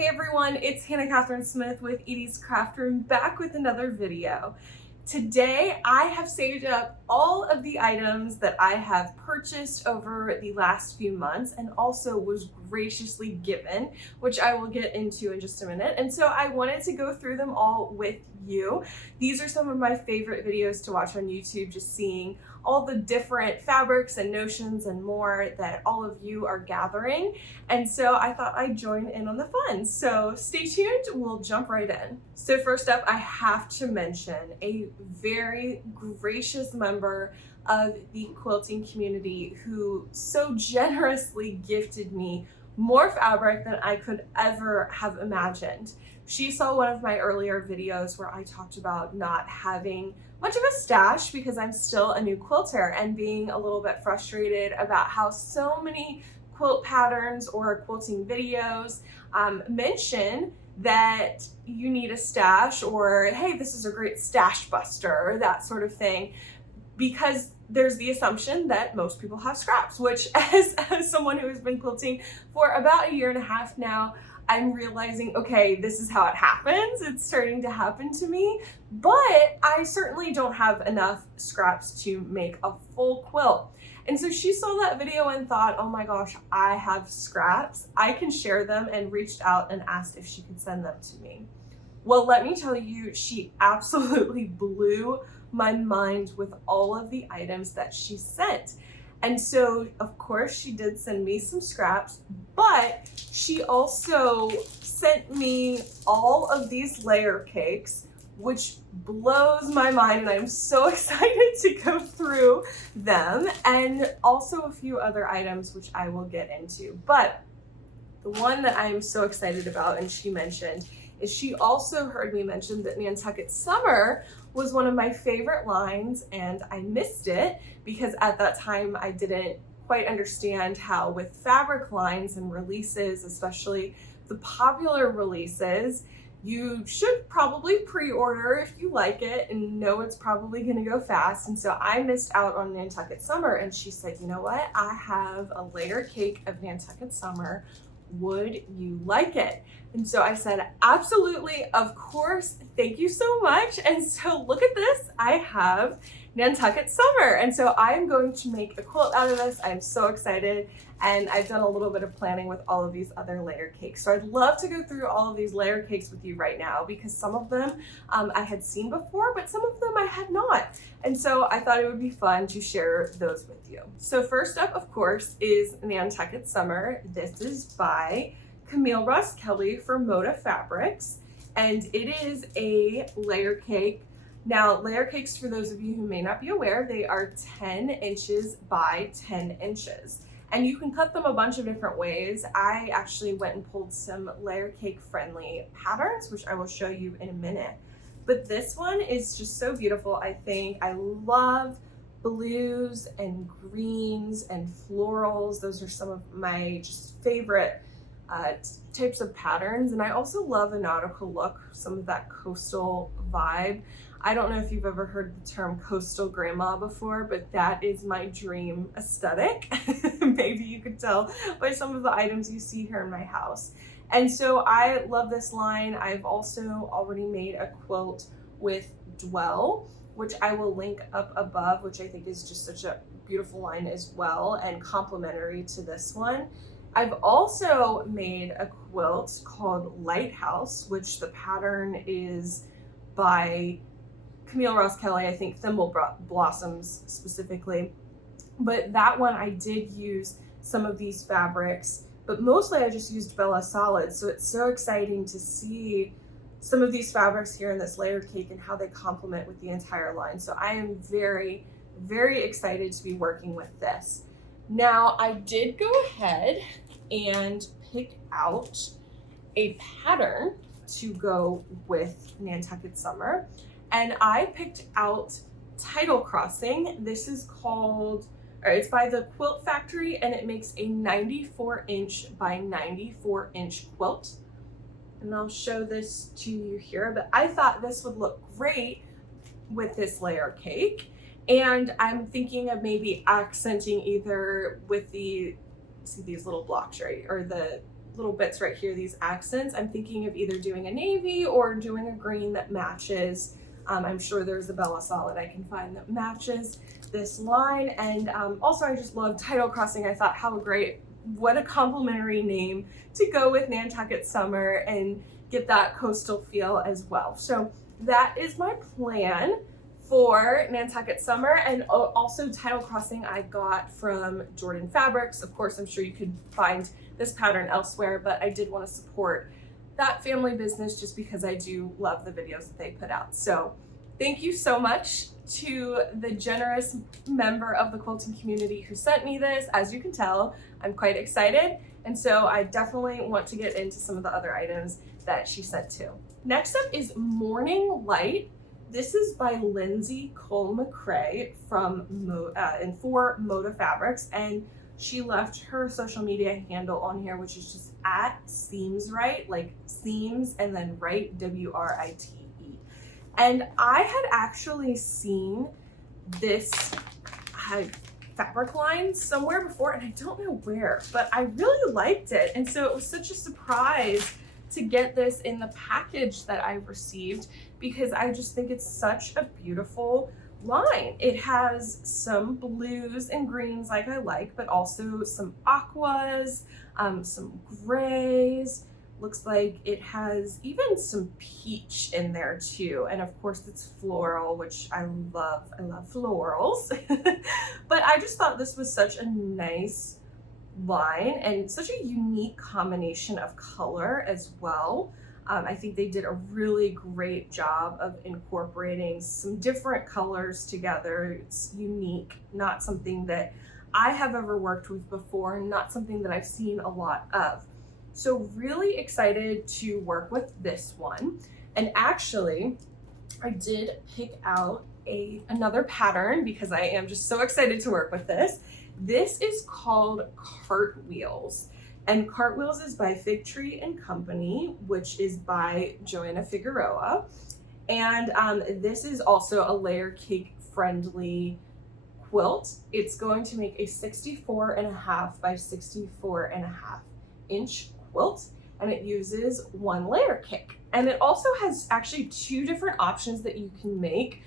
Hey everyone, it's Hannah Catherine Smith with Edie's Craft Room back with another video. Today I have saved up all of the items that I have purchased over the last few months and also was graciously given, which I will get into in just a minute. And so I wanted to go through them all with you. These are some of my favorite videos to watch on YouTube, just seeing all the different fabrics and notions and more that all of you are gathering. And so I thought I'd join in on the fun. So stay tuned, we'll jump right in. So first up, I have to mention a very gracious member of the quilting community who so generously gifted me more fabric than I could ever have imagined. She saw one of my earlier videos where I talked about not having much of a stash because I'm still a new quilter and being a little bit frustrated about how so many quilt patterns or quilting videos mention that you need a stash or, hey, this is a great stash buster, that sort of thing, because there's the assumption that most people have scraps, which as someone who has been quilting for about a year and a half now, I'm realizing, okay, this is how it happens. It's starting to happen to me, but I certainly don't have enough scraps to make a full quilt. And so she saw that video and thought, oh my gosh, I have scraps. I can share them, and reached out and asked if she could send them to me. Well, let me tell you, she absolutely blew my mind with all of the items that she sent. And so, of course, she did send me some scraps, but she also sent me all of these layer cakes, which blows my mind, and I'm so excited to go through them, and also a few other items which I will get into. But the one that I'm so excited about, and she mentioned, is she also heard me mention that Nantucket Summer was one of my favorite lines, and I missed it because at that time I didn't quite understand how with fabric lines and releases, especially the popular releases, you should probably pre-order if you like it and know it's probably gonna go fast. And so I missed out on Nantucket Summer, and she said, you know what? I have a layer cake of Nantucket Summer. Would you like it? And so I said, absolutely, of course, thank you so much. And so look at this, I have Nantucket Summer. And so I'm going to make a quilt out of this. I'm so excited. And I've done a little bit of planning with all of these other layer cakes. So I'd love to go through all of these layer cakes with you right now, because some of them I had seen before, but some of them I had not. And so I thought it would be fun to share those with you. So first up, of course, is Nantucket Summer. This is by Camille Ross Kelly for Moda Fabrics, and it is a layer cake. Now, layer cakes, for those of you who may not be aware, they are 10 inches by 10 inches. And you can cut them a bunch of different ways. I actually went and pulled some layer cake friendly patterns, which I will show you in a minute. But this one is just so beautiful, I think. I love blues and greens and florals. Those are some of my just favorite types of patterns. And I also love a nautical look, some of that coastal vibe. I don't know if you've ever heard the term coastal grandma before, but that is my dream aesthetic. Maybe you could tell by some of the items you see here in my house. And so I love this line. I've also already made a quilt with Dwell, which I will link up above, which I think is just such a beautiful line as well and complementary to this one. I've also made a quilt called Lighthouse, which the pattern is by Camille Ross Kelly, I think Thimble Blossoms specifically. But that one I did use some of these fabrics, but mostly I just used Bella Solids. So it's so exciting to see some of these fabrics here in this layer cake and how they complement with the entire line. So I am very, very excited to be working with this. Now, I did go ahead and pick out a pattern to go with Nantucket Summer, and I picked out Tidal Crossing. This is called, or it's by the Quilt Factory, and it makes a 94-inch by 94-inch quilt. And I'll show this to you here, but I thought this would look great with this layer cake. And I'm thinking of maybe accenting either with the, see these little blocks, right? Or the little bits right here, these accents, I'm thinking of either doing a navy or doing a green that matches. I'm sure there's a Bella Solid I can find that matches this line. And also I just love Tidal Crossing. I thought how great, what a complimentary name to go with Nantucket Summer and get that coastal feel as well. So that is my plan for Nantucket Summer. And also Tidal Crossing I got from Jordan Fabrics. Of course, I'm sure you could find this pattern elsewhere, but I did want to support that family business just because I do love the videos that they put out. So thank you so much to the generous member of the quilting community who sent me this. As you can tell, I'm quite excited. And so I definitely want to get into some of the other items that she sent too. Next up is Morning Light. This is by Lindsay Cole McCrae from and for Moda Fabrics, and she left her social media handle on here, which is just at Seams Right, like seams and then right, W-R-I-T-E. And I had actually seen this fabric line somewhere before, and I don't know where, but I really liked it. And so it was such a surprise to get this in the package that I received, because I just think it's such a beautiful line. It has some blues and greens like I like, but also some aquas, some grays. Looks like it has even some peach in there too. And of course it's floral, which I love florals. But I just thought this was such a nice line and such a unique combination of color as well. I think they did a really great job of incorporating some different colors together. It's unique, not something that I have ever worked with before, and not something that I've seen a lot of. So really excited to work with this one. And actually, I did pick out another pattern because I am just so excited to work with this. This is called Cartwheels. And Cartwheels is by Fig Tree and Company, which is by Joanna Figueroa. And this is also a layer cake friendly quilt. It's going to make a 64.5 by 64.5 inch quilt, and it uses 1 layer cake. And it also has actually 2 different options that you can make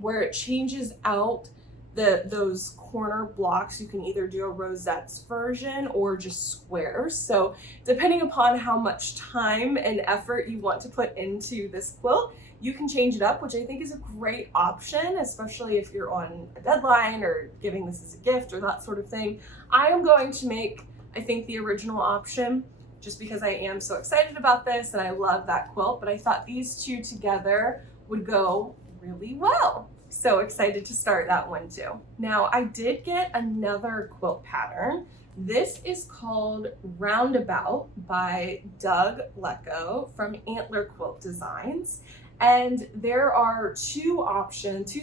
where it changes out those corner blocks. You can either do a rosettes version or just squares. So depending upon how much time and effort you want to put into this quilt, you can change it up, which I think is a great option, especially if you're on a deadline or giving this as a gift or that sort of thing. I am going to make, I think, the original option just because I am so excited about this and I love that quilt, but I thought these 2 together would go really well. So excited to start that one too. Now I did get another quilt pattern. This is called Roundabout by Doug Lecco from Antler Quilt Designs. And there are 2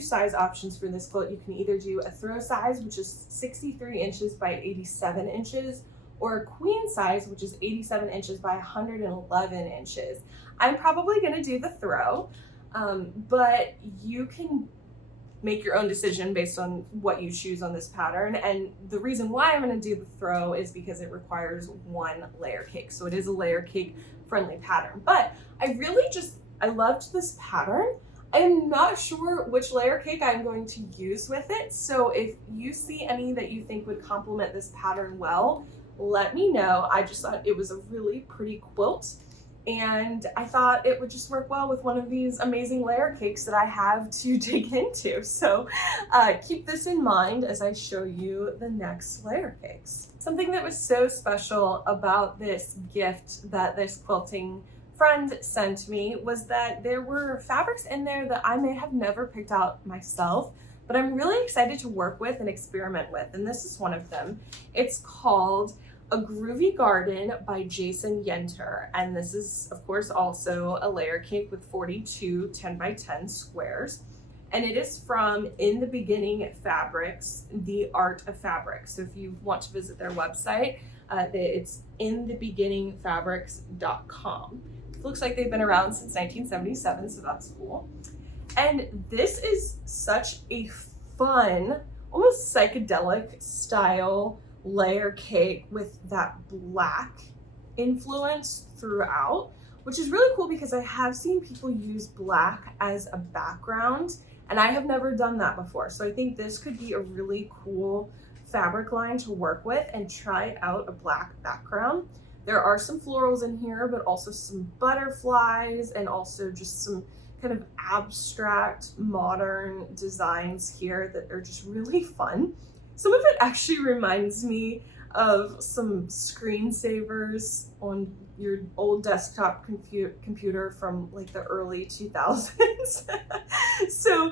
size options for this quilt. You can either do a throw size, which is 63 inches by 87 inches, or a queen size, which is 87 inches by 111 inches. I'm probably gonna do the throw, but you can make your own decision based on what you choose on this pattern. And the reason why I'm gonna do the throw is because it requires 1 layer cake. So it is a layer cake friendly pattern. But I loved this pattern. I'm not sure which layer cake I'm going to use with it. So if you see any that you think would complement this pattern well, let me know. I just thought it was a really pretty quilt, and I thought it would just work well with one of these amazing layer cakes that I have to dig into. So keep this in mind as I show you the next layer cakes. Something that was so special about this gift that this quilting friend sent me was that there were fabrics in there that I may have never picked out myself, but I'm really excited to work with and experiment with, and this is one of them. It's called A Groovy Garden by Jason Yenter, and this is of course also a layer cake with 42 10 by 10 squares, and it is from In the Beginning Fabrics, The Art of Fabric. So if you want to visit their website, it's inthebeginningfabrics.com. It looks like they've been around since 1977, so that's cool. And this is such a fun, almost psychedelic style layer cake with that black influence throughout, which is really cool because I have seen people use black as a background and I have never done that before. So I think this could be a really cool fabric line to work with and try out a black background. There are some florals in here, but also some butterflies and also just some kind of abstract modern designs here that are just really fun. Some of it actually reminds me of some screensavers on your old desktop computer from like the early 2000s. So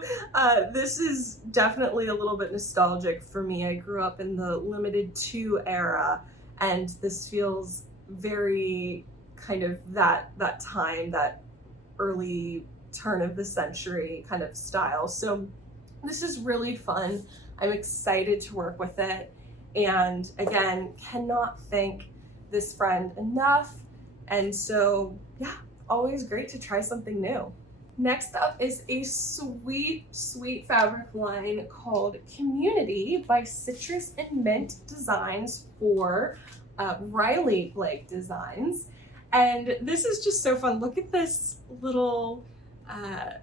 this is definitely a little bit nostalgic for me. I grew up in the Limited 2 era, and this feels very kind of that time, that early turn of the century kind of style. So this is really fun. I'm excited to work with it. And again, cannot thank this friend enough. And so yeah, always great to try something new. Next up is a sweet, sweet fabric line called Community by Citrus and Mint Designs for Riley Blake Designs. And this is just so fun. Look at this little, I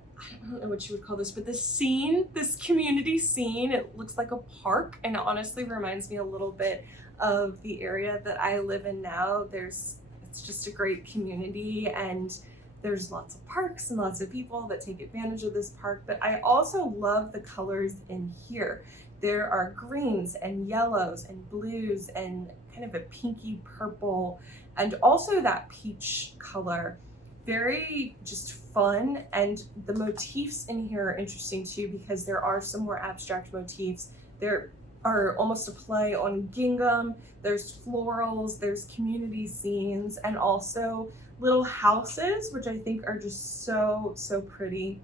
don't know what you would call this, but this scene, this community scene, it looks like a park, and it honestly reminds me a little bit of the area that I live in now. It's just a great community, and there's lots of parks and lots of people that take advantage of this park, but I also love the colors in here. There are greens and yellows and blues and kind of a pinky purple, and also that peach color. Very just fun, and the motifs in here are interesting too because there are some more abstract motifs. There are almost a play on gingham, there's florals, there's community scenes, and also little houses, which I think are just so, so pretty.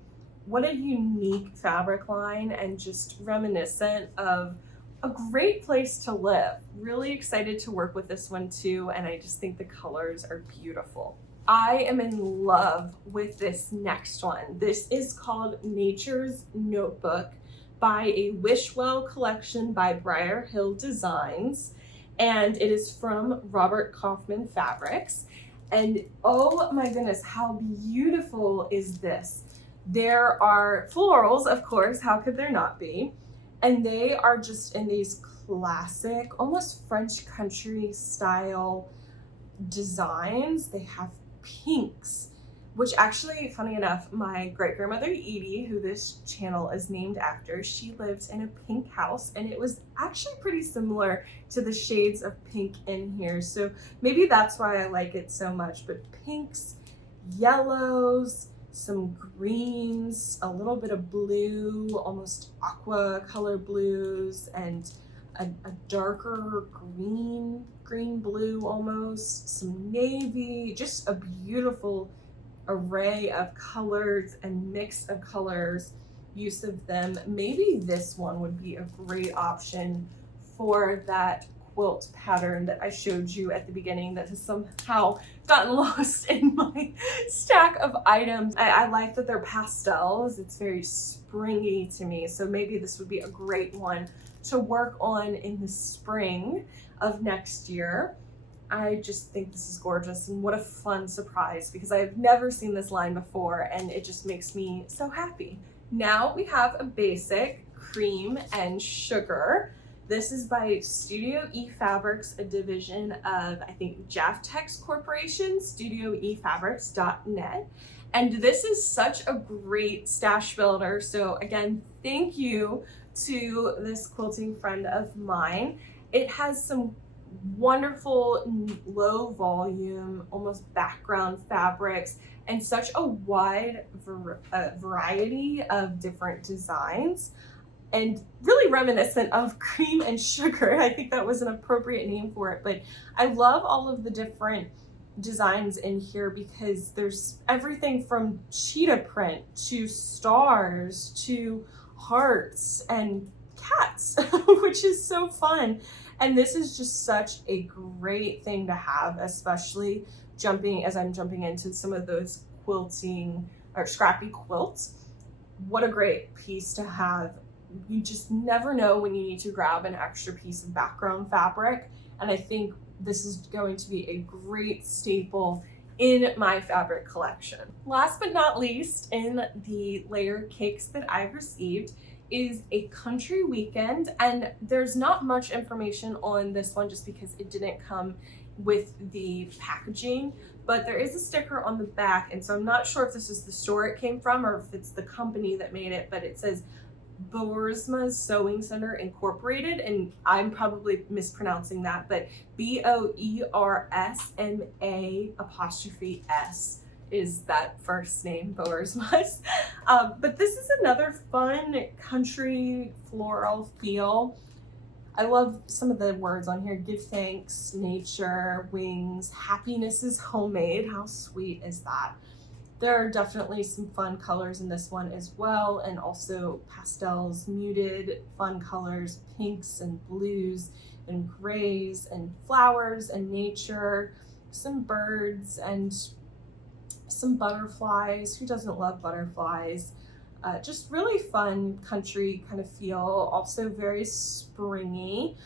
What a unique fabric line, and just reminiscent of a great place to live. Really excited to work with this one too, and I just think the colors are beautiful. I am in love with this next one. This is called Nature's Notebook by a Wishwell collection by Briar Hill Designs, and it is from Robert Kaufman Fabrics. And oh my goodness, how beautiful is this? There are florals, of course, how could there not be? And they are just in these classic, almost French country style designs. They have pinks, which actually, funny enough, my great-grandmother Edie, who this channel is named after, she lived in a pink house, and it was actually pretty similar to the shades of pink in here. So maybe that's why I like it so much. But pinks, yellows, some greens, a little bit of blue, almost aqua color blues, and a darker green blue almost, some navy, just a beautiful array of colors and mix of colors, use of them. Maybe this one would be a great option for that quilt pattern that I showed you at the beginning that has somehow gotten lost in my stack of items. I like that they're pastels. It's very springy to me, so maybe this would be a great one to work on in the spring of next year. I just think this is gorgeous, and what a fun surprise because I've never seen this line before, and it just makes me so happy. Now we have a basic cream and sugar. This is by Studio E Fabrics, a division of, I think, Jaftex Corporation, studioefabrics.net. And this is such a great stash builder. So again, thank you to this quilting friend of mine. It has some wonderful low volume, almost background fabrics, and such a wide variety of different designs, and really reminiscent of cream and sugar. I think that was an appropriate name for it, but I love all of the different designs in here because there's everything from cheetah print to stars to hearts and cats, which is so fun. And this is just such a great thing to have, especially as I'm jumping into some of those quilting or scrappy quilts. What a great piece to have. You just never know when you need to grab an extra piece of background fabric. And I think this is going to be a great staple in my fabric collection. Last but not least, in the layer cakes that I've received is a country weekend, and there's not much information on this one just because it didn't come with the packaging, but there is a sticker on the back, and so I'm not sure if this is the store it came from or if it's the company that made it, but it says Boersma Sewing Center Incorporated, and I'm probably mispronouncing that, but Boersma' is that first name, Boersma's. But this is another fun country floral feel. I love some of the words on here: give thanks, nature, wings, happiness is homemade. How sweet is that? There are definitely some fun colors in this one as well, and also pastels, muted fun colors, pinks and blues and grays and flowers and nature, some birds and some butterflies. Who doesn't love butterflies? Just really fun country kind of feel, also very springy.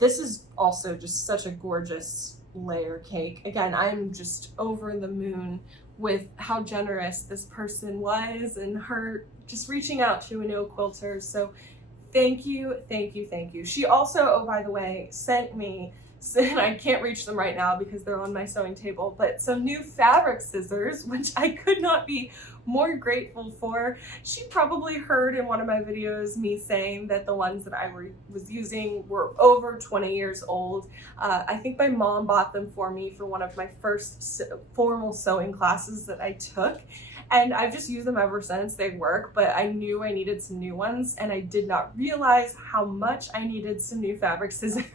This is also just such a gorgeous layer cake. Again, I'm just over the moon with how generous this person was and her just reaching out to a no quilter. So thank you, thank you, thank you. She also, oh, by the way, sent me, and I can't reach them right now because they're on my sewing table, but some new fabric scissors, which I could not be more grateful for. She probably heard in one of my videos me saying that the ones that I was using were over 20 years old. I think my mom bought them for me for one of my first formal sewing classes that I took, and I've just used them ever since. They work, but I knew I needed some new ones, and I did not realize how much I needed some new fabric scissors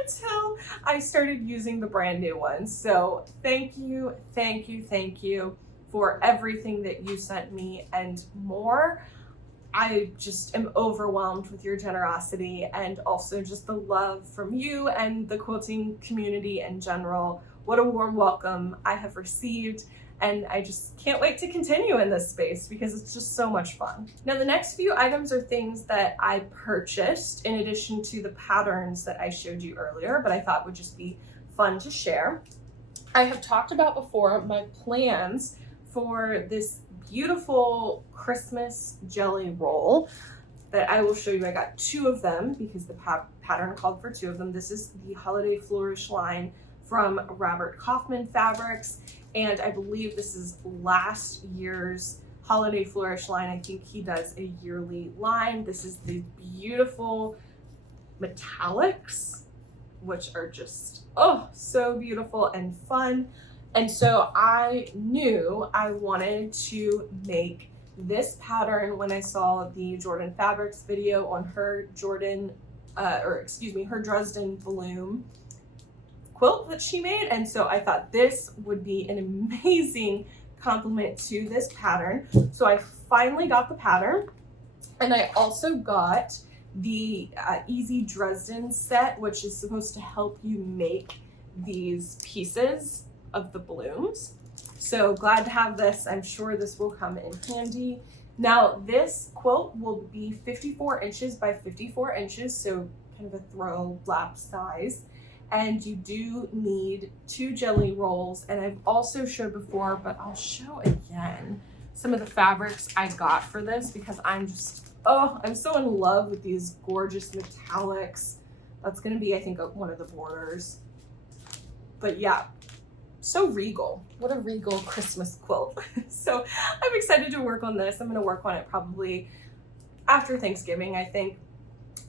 until I started using the brand new ones. So thank you, thank you, thank you for everything that you sent me and more. I just am overwhelmed with your generosity, and also just the love from you and the quilting community in general. What a warm welcome I have received, and I just can't wait to continue in this space because it's just so much fun. Now, the next few items are things that I purchased in addition to the patterns that I showed you earlier, but I thought would just be fun to share. I have talked about before my plans for this beautiful Christmas jelly roll that I will show you. I got two of them because the pattern called for two of them. This is the Holiday Flourish line from Robert Kaufman Fabrics, and I believe this is last year's Holiday Flourish line. I think he does a yearly line. This is the beautiful metallics, which are just, oh, so beautiful and fun. And so I knew I wanted to make this pattern when I saw the Jordan Fabrics video on her her Dresden Bloom quilt that she made. And so I thought this would be an amazing complement to this pattern. So I finally got the pattern, and I also got the Easy Dresden set, which is supposed to help you make these pieces of the blooms. So glad to have this. I'm sure this will come in handy. Now, this quilt will be 54 inches by 54 inches, so kind of a throw lap size. And you do need 2 jelly rolls. And I've also showed before, but I'll show again some of the fabrics I got for this because I'm just, oh, I'm so in love with these gorgeous metallics. That's gonna be, I think, one of the borders. But yeah, so regal. What a regal Christmas quilt. So I'm excited to work on this. I'm gonna work on it probably after Thanksgiving, I think.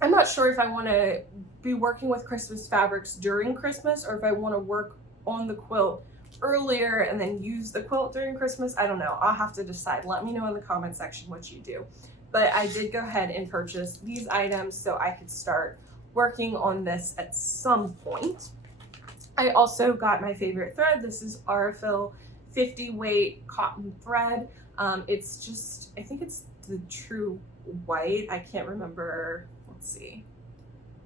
I'm not sure if I wanna be working with Christmas fabrics during Christmas or if I wanna work on the quilt earlier and then use the quilt during Christmas. I don't know, I'll have to decide. Let me know in the comment section what you do. But I did go ahead and purchase these items so I could start working on this at some point. I also got my favorite thread. This is Aurifil 50 weight cotton thread. It's just, I think it's the true white. I can't remember, let's see.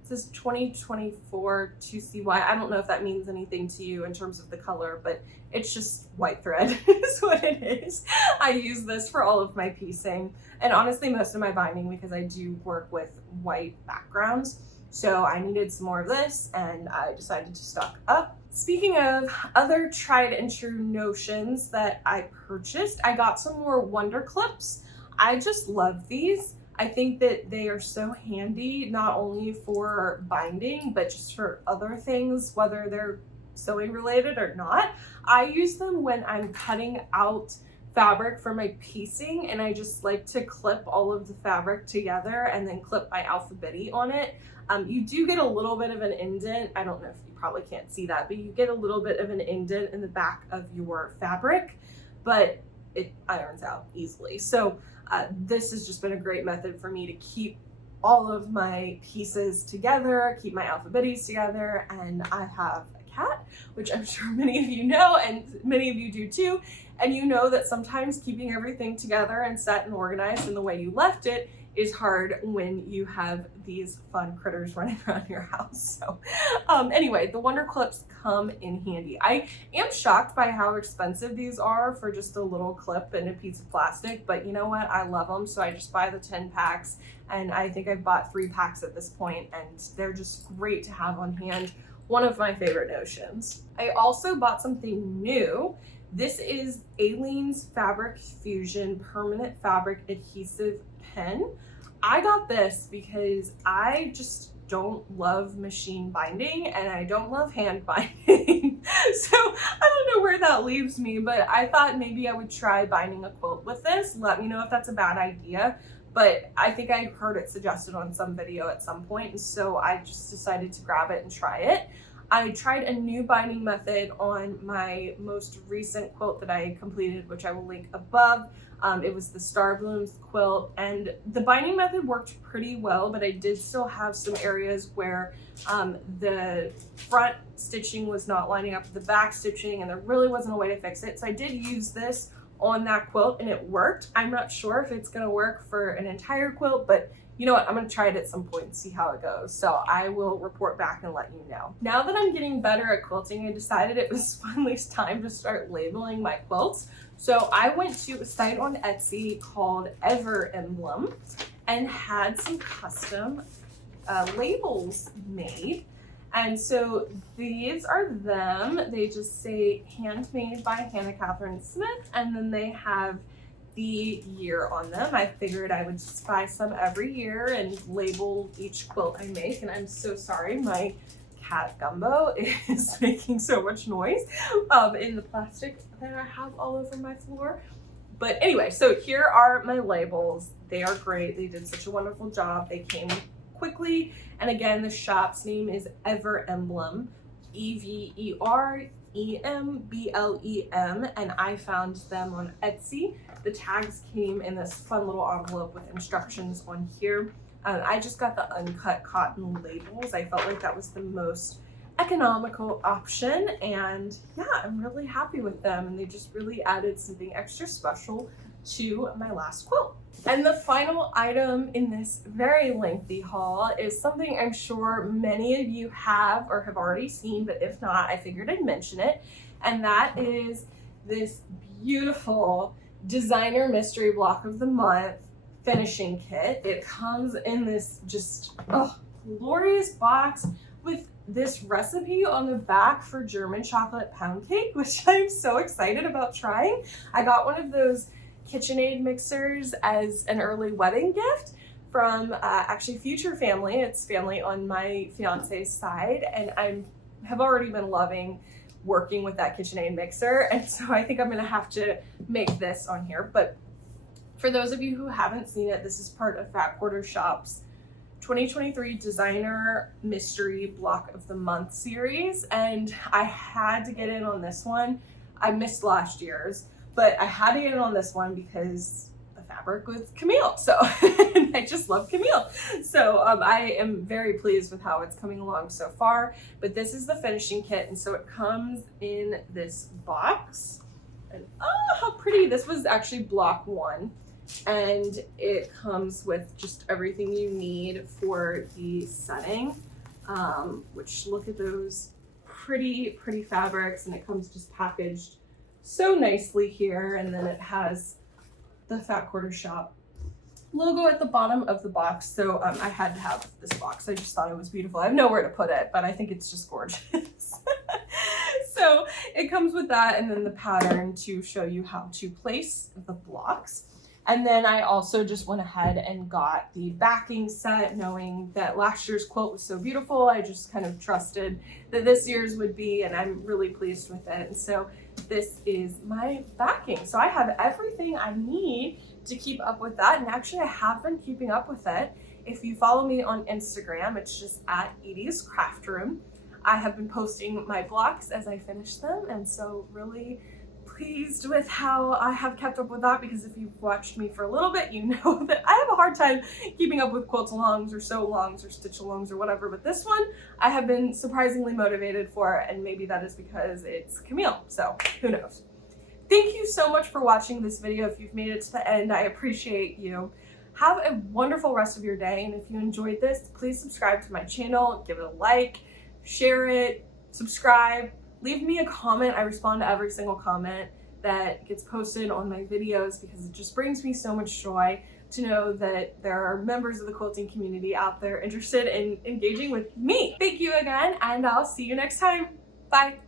It says 2024 2CY. I don't know if that means anything to you in terms of the color, but it's just white thread is what it is. I use this for all of my piecing and honestly most of my binding because I do work with white backgrounds. So I needed some more of this and I decided to stock up. Speaking of other tried and true notions that I purchased, I got some more Wonder Clips. I just love these. I think that they are so handy, not only for binding, but just for other things, whether they're sewing related or not. I use them when I'm cutting out fabric for my piecing, and I just like to clip all of the fabric together and then clip my alphabeti on it. You do get a little bit of an indent. I don't know if you probably can't see that, but you get a little bit of an indent in the back of your fabric, but it irons out easily. So this has just been a great method for me to keep all of my pieces together, keep my alphabetis together, and I have a cat, which I'm sure many of you know, and many of you do too, and you know that sometimes keeping everything together and set and organized in the way you left it is hard when you have these fun critters running around your house. So anyway, the Wonder Clips come in handy. I am shocked by how expensive these are for just a little clip and a piece of plastic, but you know what? I love them, so I just buy the 10 packs, and I think I've bought 3 packs at this point, and they're just great to have on hand. One of my favorite notions. I also bought something new. This is Aleen's Fabric Fusion Permanent Fabric Adhesive Pen. I got this because I just don't love machine binding and I don't love hand binding. So I don't know where that leaves me, but I thought maybe I would try binding a quilt with this. Let me know if that's a bad idea, but I think I heard it suggested on some video at some point, and so I just decided to grab it and try it. I tried a new binding method on my most recent quilt that I completed, which I will link above. It was the Star Blooms quilt, and the binding method worked pretty well, but I did still have some areas where the front stitching was not lining up with the back stitching, and there really wasn't a way to fix it. So I did use this on that quilt and it worked. I'm not sure if it's gonna work for an entire quilt, but you know what, I'm gonna try it at some point and see how it goes. So I will report back and let you know. Now that I'm getting better at quilting, I decided it was finally time to start labeling my quilts. So I went to a site on Etsy called Ever Emblem and had some custom labels made. And so these are them. They just say handmade by Hannah Catherine Smith, and then they have the year on them. I figured I would just buy some every year and label each quilt I make. And I'm so sorry, my cat Gumbo is making so much noise in the plastic that I have all over my floor. But anyway, so here are my labels. They are great. They did such a wonderful job. They came quickly. And again, the shop's name is Ever Emblem, EVEREMBLEM, and I found them on Etsy. The tags came in this fun little envelope with instructions on here. I just got the uncut cotton labels. I felt like that was the most economical option, and yeah, I'm really happy with them, and they just really added something extra special to my last quilt. And the final item in this very lengthy haul is something I'm sure many of you have or have already seen, but if not, I figured I'd mention it, and that is this beautiful designer mystery block of the month finishing kit. It comes in this just glorious box with this recipe on the back for German chocolate pound cake, which I'm so excited about trying. I got one of those KitchenAid mixers as an early wedding gift from actually future family. It's family on my fiance's side, and I have already been loving working with that KitchenAid mixer, and so I think I'm gonna have to make this on here. But for those of you who haven't seen it, this is part of Fat Quarter Shop's 2023 Designer Mystery Block of the Month series, and I had to get in on this one. I missed last year's, but I had to get in on this one because the fabric was Camille, so I just love Camille. So I am very pleased with how it's coming along so far, but this is the finishing kit, and so it comes in this box, and oh, how pretty. This was actually block 1, and it comes with just everything you need for the setting, which look at those pretty fabrics, and it comes just packaged so nicely here. And then it has the Fat Quarter Shop logo at the bottom of the box, so I had to have this box. I just thought it was beautiful. I have nowhere to put it, but I think it's just gorgeous. So it comes with that, and then the pattern to show you how to place the blocks. And then I also just went ahead and got the backing set, knowing that last year's quilt was so beautiful. I just kind of trusted that this year's would be, and I'm really pleased with it. And so this is my backing. So I have everything I need to keep up with that. And actually I have been keeping up with it. If you follow me on Instagram, it's just at Edie's Craft Room. I have been posting my blocks as I finish them. And so really pleased with how I have kept up with that, because if you've watched me for a little bit, you know that I have a hard time keeping up with quilt alongs or sew alongs or stitch alongs or whatever, but this one I have been surprisingly motivated for, and maybe that is because it's Camille, so who knows. Thank you so much for watching this video. If you've made it to the end, I appreciate you. Have a wonderful rest of your day, and if you enjoyed this, please subscribe to my channel, give it a like, share it, subscribe. Leave me a comment. I respond to every single comment that gets posted on my videos, because it just brings me so much joy to know that there are members of the quilting community out there interested in engaging with me. Thank you again, and I'll see you next time. Bye.